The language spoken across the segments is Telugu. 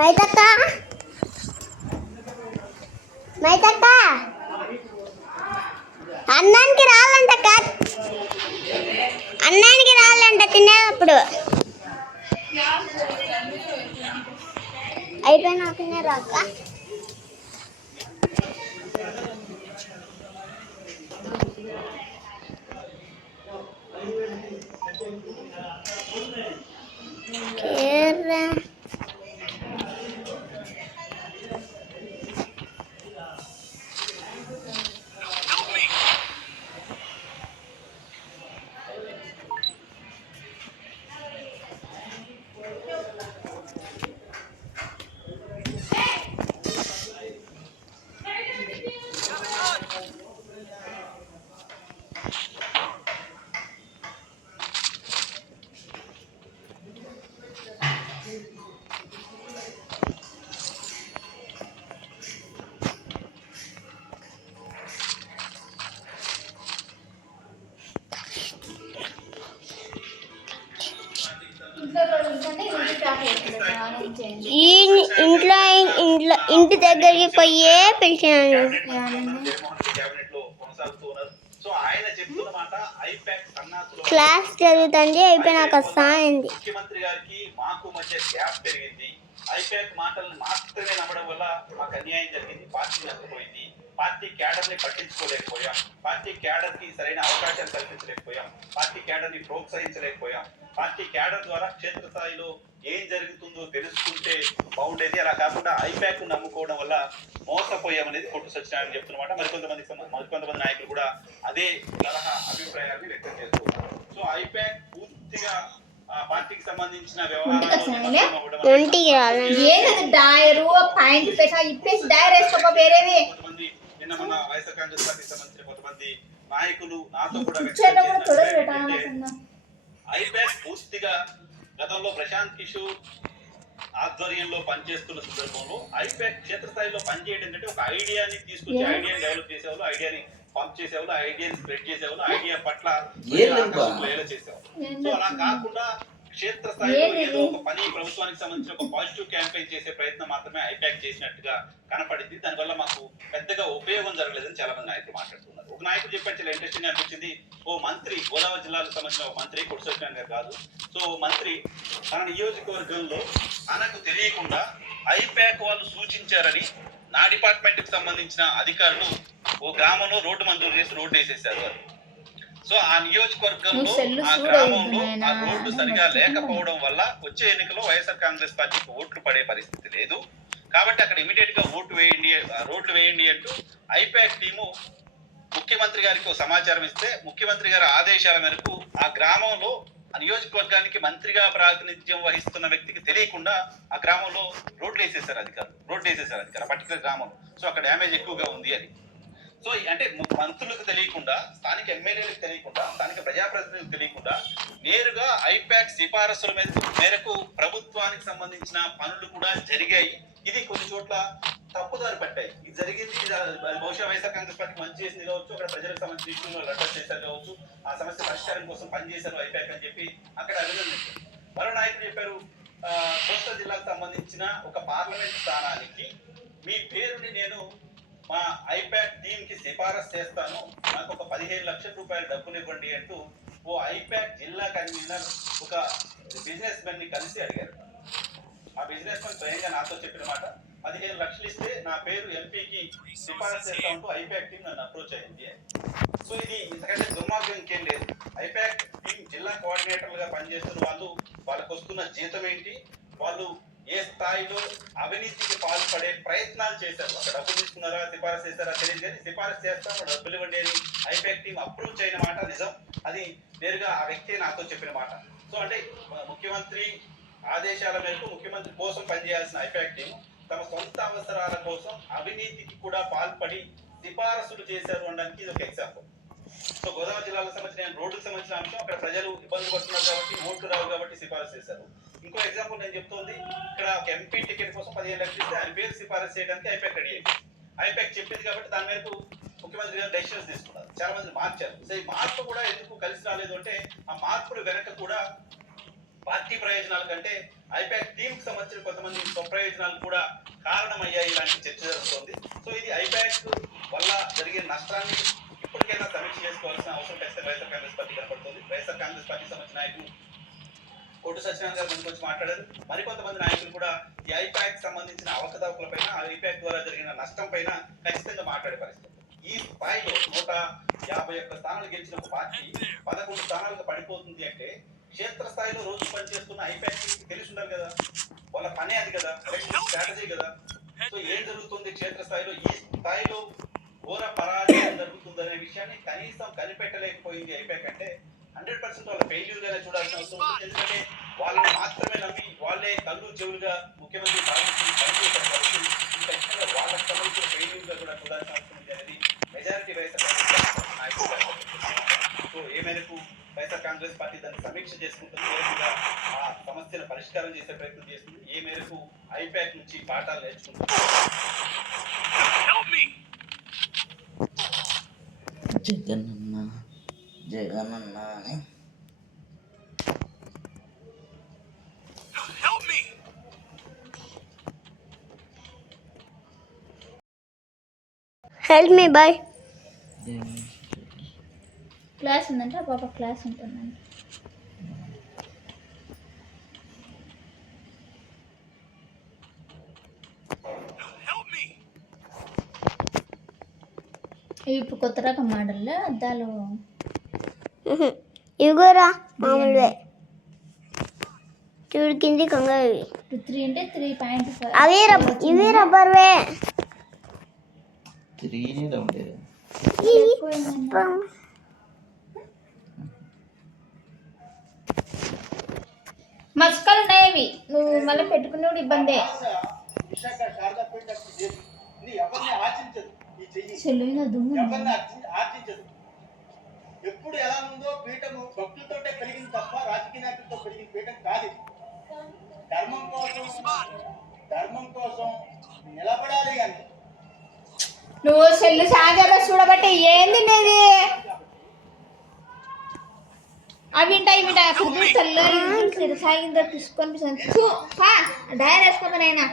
మైతక్క మైతక్క అన్నానికి రాళ్ళంట అన్నానికి రాళ్ళంట తినేటప్పుడు అయిపోయినా తినేరా అక్క. ఇంటి దగ్గరికి పోయే పిలిచాను. క్లాస్ జరుగుతుంది అయిపోయినాక వస్తానండి. ముఖ్యమంత్రి గారికి మాకు మధ్య గ్యాప్ పెరిగింది. ఐపాక్ మాటలను మాత్రమే నమ్మడం వల్ల మాకు అన్యాయం జరిగింది. పార్టీ నష్టపోయింది. పార్టీ క్యాడర్ ని పట్టించుకోలేకపోయాం. పార్టీ క్యాడర్ కి సరైన అవకాశాలు కల్పించలేకపోయాం. పార్టీ క్యాడర్ ని ప్రోత్సహించలేకపోయాం. పార్టీ క్యాడర్ ద్వారా క్షేత్రస్థాయిలో ఏం జరుగుతుందో తెలుసుకుంటే బాగుండేది. అలా కాకుండా ఐపాక్ నమ్ముకోవడం వల్ల మోసపోయామనేది కొట్టు సత్యనారాయణ చెప్తున్నమాట. మరికొంతమంది నాయకులు కూడా అదే తరహా అభిప్రాయాన్ని వ్యక్తం చేస్తున్నారు. సో ఐపాక్ పూర్తిగా పార్టీకి సంబంధించిన నిన్న మన వైఎస్ఆర్ కాంగ్రెస్ పార్టీకి సంబంధించిన కొంతమంది నాయకులు నాతో కూడా ఐపాక్ పూర్తిగా గతంలో ప్రశాంత్ కిషోర్ ఆధ్వర్యంలో పనిచేస్తున్న సందర్భంలో ఐపాక్ క్షేత్రస్థాయిలో పనిచేయడం అంటే ఒక ఐడియాని తీసుకొచ్చి ఐడియాని డెవలప్ చేసేవాళ్ళు, ఐడియాని పంప్ చేసేవాళ్ళు, ఐడియాని స్ప్రెడ్ చేసేవాళ్ళు, ఐడియా పట్ల చేసేవాళ్ళు. సో అలా కాకుండా క్షేత్రస్థాయిలో ఏదో ఒక పని ప్రభుత్వానికి సంబంధించిన ఒక పాజిటివ్ క్యాంపెయిన్ చేసే ప్రయత్నం మాత్రమే ఐపాక్ చేసినట్టుగా కనపడింది. దానివల్ల మాకు పెద్దగా ఉపయోగం జరగలేదని చాలా మంది నాయకులు మాట్లాడుతున్నారు. ఒక నాయకుడు చెప్పారు, చాలా ఇంట్రెస్టింగ్ అనిపించింది. ఓ మంత్రి, గోదావరి జిల్లాకు సంబంధించిన ఒక మంత్రి, కొట్టు సత్యనారాయణ గారు కాదు, సో మంత్రి తన నియోజకవర్గంలో తనకు తెలియకుండా ఐపాక్ వాళ్ళు సూచించారని నా డిపార్ట్మెంట్ కి సంబంధించిన అధికారులు ఓ గ్రామంలో రోడ్డు మంజూరు చేసి రోడ్డు వేసేసారు వారు. సో ఆ నియోజకవర్గంలో ఆ గ్రామంలో ఆ రోడ్డు సరిగా లేకపోవడం వల్ల వచ్చే ఎన్నికల్లో వైఎస్ఆర్ కాంగ్రెస్ పార్టీకి ఓట్లు పడే పరిస్థితి లేదు. కాబట్టి అక్కడ ఇమీడియట్ గా రోడ్లు వేయండి అంటూ ఐపాక్ టీము ముఖ్యమంత్రి గారికి సమాచారం ఇస్తే ముఖ్యమంత్రి గారి ఆదేశాల మేరకు ఆ గ్రామంలో ఆ నియోజకవర్గానికి మంత్రిగా ప్రాతినిధ్యం వహిస్తున్న వ్యక్తికి తెలియకుండా ఆ గ్రామంలో రోడ్లు వేసేసారు అధికారులు పర్టికులర్ గ్రామంలో. సో అక్కడ డ్యామేజ్ ఎక్కువగా ఉంది అని. సో అంటే మంత్రులకు తెలియకుండా, స్థానిక ఎమ్మెల్యేలకు తెలియకుండా, స్థానిక ప్రజాప్రతినిధులకు తెలియకుండా నేరుగా ఐపాక్ సిఫారసుల మేరకు ప్రభుత్వానికి సంబంధించిన పనులు కూడా జరిగాయి. ఇది కొన్ని చోట్ల తప్పుదారి పట్టాయి. ఇది జరిగింది, బహుశా వైఎస్ఆర్ కాంగ్రెస్ పార్టీ మంచి చేసింది కావచ్చు, అక్కడ ప్రజలకు సంబంధించిన ఇష్యూలో లెటర్ చేశారు కావచ్చు, ఆ సమస్య పరిష్కారం కోసం పనిచేశారు ఐపాక్ అని చెప్పి అక్కడ అభినందించారు. మరో నాయకులు చెప్పారు, కోస్తా జిల్లాకు సంబంధించిన ఒక పార్లమెంట్ స్థానానికి మీ పేరుని నేను మా ఐపాక్ టీమ్ కి సిఫారసు చేస్తాను, నాకు ఒక 15 లక్షల రూపాయల డబ్బులు ఇవ్వండి అంటూ ఓ ఐపాక్ జిల్లా కన్వీనర్ ఒక బిజినెస్ మెన్ ని కలిసి అడిగారు. ఆ బిజినెస్ మెన్ స్వయంగా నాతో చెప్పిన మాట, 15 లక్షలు ఇస్తే నా పేరు ఎంపీకి సిఫారసు చేస్తా ఉంటూ ఐపాక్ టీం నన్ను అప్రోచ్ అయింది. సో ఇది ఇంతకంటే దుర్మార్గం ఇంకేం లేదు. ఐపాక్ టీం జిల్లా కోఆర్డినేటర్లుగా పనిచేస్తున్న వాళ్ళకు వస్తున్న జీతం ఏంటి, వాళ్ళు ఏ స్థాయిలో అవినీతికి పాల్పడే ప్రయత్నాలు చేశారు, అక్కడ డబ్బులు తీసుకున్నారా, సిఫారసు చేశారా తెలియదు, కానీ సిఫారసు చేస్తాము డబ్బులు ఇవ్వండి అని ఐపాక్ టీం అప్రూవ్ అయిన మాట నిజం. అది నేరుగా ఆ వ్యక్తి నాతో చెప్పిన మాట. సో అంటే ముఖ్యమంత్రి ఆదేశాల మేరకు ముఖ్యమంత్రి కోసం పనిచేయాల్సిన ఐపాక్ టీం తమ సొంత అవసరాల కోసం అవినీతికి కూడా పాల్పడి సిఫారసులు చేశారు అనడానికి ఇది ఒక ఎగ్జాంపుల్. సో గోదావరి జిల్లాలకు సంబంధించిన రోడ్డుకు సంబంధించిన అంశం, అక్కడ ప్రజలు ఇబ్బంది పడుతున్నారు కాబట్టి ఓట్లు రావు కాబట్టి సిఫారసు చేశారు. ఇంకో ఎగ్జాంపుల్ నేను చెప్తోంది, ఇక్కడ ఒక ఎంపీ టికెట్ కోసం 15 లక్షలు ఇస్తే ఆయన పేరు సిఫారసు చేయడానికి ఐపాక్ రెడీ అయింది. ఐపాక్ చెప్పింది కాబట్టి దాని మేరకు ముఖ్యమంత్రి గారు డెసిషన్స్ తీసుకున్నారు. చాలా మంది మార్చారు. సో ఈ మార్పు కూడా ఎందుకు కలిసి రాలేదు అంటే ఆ మార్పులు వెనక కూడా పార్టీ ప్రయోజనాల కంటే ఐపాక్ టీమ్ కి సంబంధించిన కొంతమంది స్వప్రయోజనాలు కూడా కారణమయ్యాయి ఇలాంటి చర్చ జరుగుతోంది. సో ఇది ఐపాక్ వల్ల జరిగే నష్టాన్ని ఇప్పటికైనా సమీక్ష చేసుకోవాల్సిన అవసరం ఖచ్చితంగా వైఎస్ఆర్ కాంగ్రెస్ పార్టీ కనపడుతుంది. వైఎస్ఆర్ కాంగ్రెస్ పార్టీకి సంబంధించిన నాయకులు కొట్టు సత్యనారాయణ గారు ముందుకు వచ్చి మాట్లాడారు. మరికొంతమంది నాయకులు కూడా ఈ ఐపాక్ సంబంధించిన అవకతవకల పైన, ఐపాక్ ద్వారా జరిగిన నష్టం పైన ఖచ్చితంగా మాట్లాడే పరిస్థితి. ఈ స్థాయిలో 151 స్థానాలు గెలిచిన ఒక పార్టీ 11 స్థానాలకు పడిపోతుంది అంటే క్షేత్ర స్థాయిలో రోజు పనిచేస్తున్న ఐపాక్ తెలిసి ఉండాలి కదా, వాళ్ళ పనే అది కదా, ఎలక్షన్ స్ట్రాటజీ కదా. సో ఏం జరుగుతుంది క్షేత్ర స్థాయిలో, ఈ స్థాయిలో ఘోర పరాజయం జరుగుతుందనే విషయాన్ని కనీసం కనిపెట్టలేకపోయింది ఐపాక్ అంటే 100% వాళ్ళ ఫెయిల్యూర్ గానే చూడాల్సిన అవసరం ఉంది. ఎందుకంటే వాళ్ళని మాత్రమే నమ్మి వాళ్ళే కళ్ళు చెవులుగా ముఖ్యమంత్రి భావించి పనిచేశారు కాబట్టి ఖచ్చితంగా వాళ్ళకి సంబంధించిన ఫెయిల్యూర్ గా కూడా చూడాల్సిన అవసరం ఉంది అనేది మెజారిటీ వైఎస్ఆర్ కాంగ్రెస్ నాయకులు. సో ఏ మేరకు వైఎస్ఆర్ కాంగ్రెస్ పార్టీ దాన్ని సమీక్ష చేసుకుంటుంది, ఏ విధంగా ఆ సమస్యను పరిష్కారం చేసే ప్రయత్నం చేస్తుంది, ఏ మేరకు ఐపాక్ నుంచి పాఠాలు నేర్చుకుంటుంది. Jagananna help me boy. Class ఉందంటే ఆ పాప క్లాస్ ఉంటుందండి. ఇప్పుడు కొత్త రకం మోడల్లో అద్దాలు ఇవి కూడా మామూలువే. చూడు కింది కొంగ ఇవి 3 అంటే 3.5. అవి ఇవి రబ్బర్వే. మస్కలు ఉన్నాయవి, నువ్వు మళ్ళీ పెట్టుకునే ఇబ్బందే. చెల్లిన దుమ్ము ఎప్పుడు ఎలా ఉందో పీఠము భక్తులతోటే పెరిగింది తప్ప రాజకీయ నాయకులతో పెరిగిన పీఠం కాదు. ధర్మం కోసం నిలబడాలి కానీ నువ్వు చెల్లి సాగర చూడబట్టి ఏంది నేది అవి వింటాయి తెల్ల సాగిందో తీసుకొని డైర్ వేసుకోమనైనా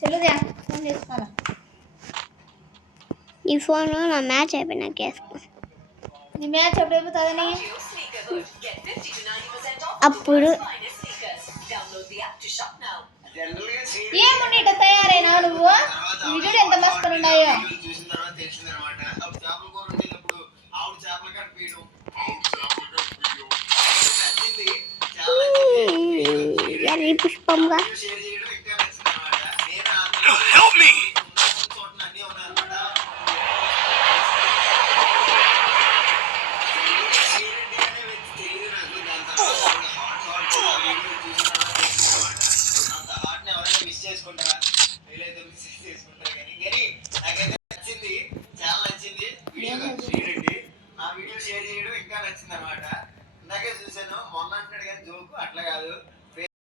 చెల్లుదా ఫోన్ చేసుకోవాలా. ఈ ఫోన్ నా మ్యాచ్ అయిపోయినాక వేసుకో. నీ మ్యాచ్ ఎప్పుడు అయిపోతుందని అప్పుడు ఏముండి తయారైనా నువ్వు వీడియో ఎంత మస్తులు ఉన్నాయో. పుష్పంగా